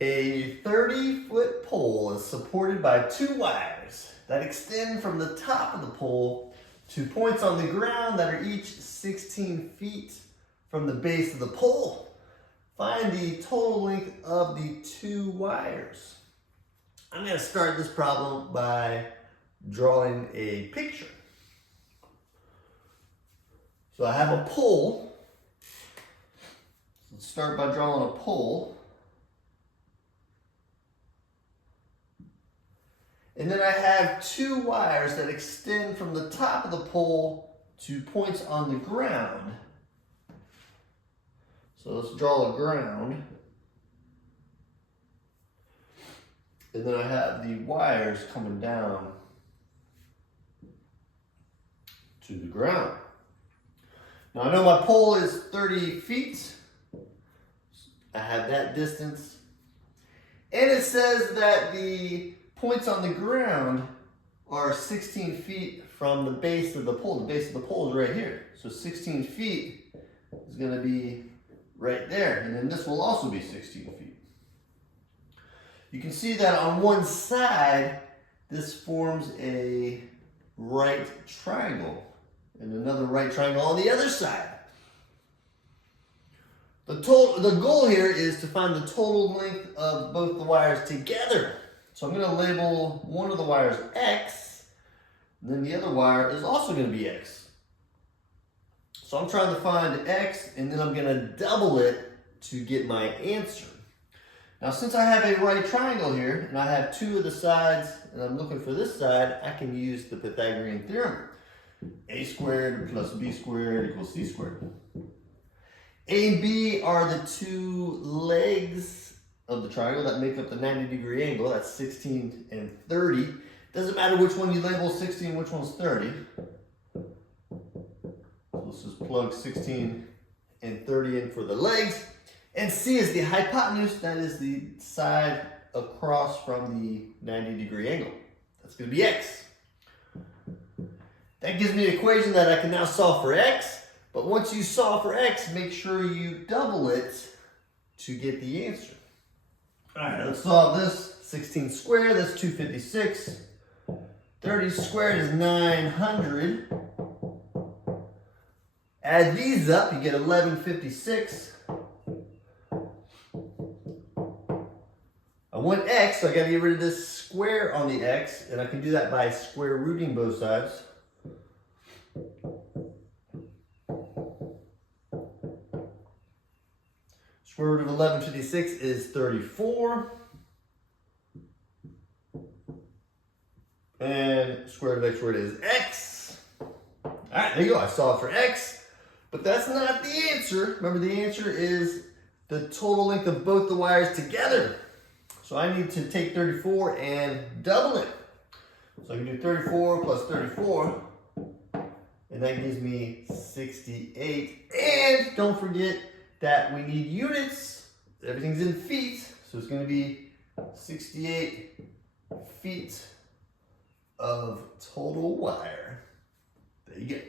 A 30-foot pole is supported by 2 wires that extend from the top of the pole to points on the ground that are each 16 feet from the base of the pole. Find the total length of the 2 wires. I'm going to start this problem by drawing a picture. So I have a pole. Let's start by drawing a pole. And then I have 2 wires that extend from the top of the pole to points on the ground. So let's draw a ground. And then I have the wires coming down to the ground. Now I know my pole is 30 feet. I have that distance. And it says that the points on the ground are 16 feet from the base of the pole. The base of the pole is right here. So 16 feet is going to be right there. And then this will also be 16 feet. You can see that on one side, this forms a right triangle. And another right triangle on the other side. The goal here is to find the total length of both the wires together. So I'm going to label one of the wires X, and then the other wire is also going to be X. So I'm trying to find X, and then I'm going to double it to get my answer. Now since I have a right triangle here, and I have 2 of the sides, and I'm looking for this side, I can use the Pythagorean theorem. A squared plus b squared equals c squared. A and B are the 2 legs of the triangle that make up the 90-degree angle. That's 16 and 30. Doesn't matter which one you label 16, which one's 30. So let's just plug 16 and 30 in for the legs. And C is the hypotenuse. That is the side across from the 90-degree angle. That's going to be X. That gives me an equation that I can now solve for X. But once you solve for X, make sure you double it to get the answer. All right, let's solve this. 16 squared, that's 256. 30 squared is 900. Add these up, you get 1156. I want X, so I gotta get rid of this square on the X, and I can do that by square rooting both sides. Square root of 1156 is 34. And square root of x squared is x. All right, there you go. I solved for x. But that's not the answer. Remember, the answer is the total length of both the wires together. So I need to take 34 and double it. So I can do 34 plus 34. And that gives me 68. And don't forget that we need units. Everything's in feet, so it's going to be 68 feet of total wire. There you go.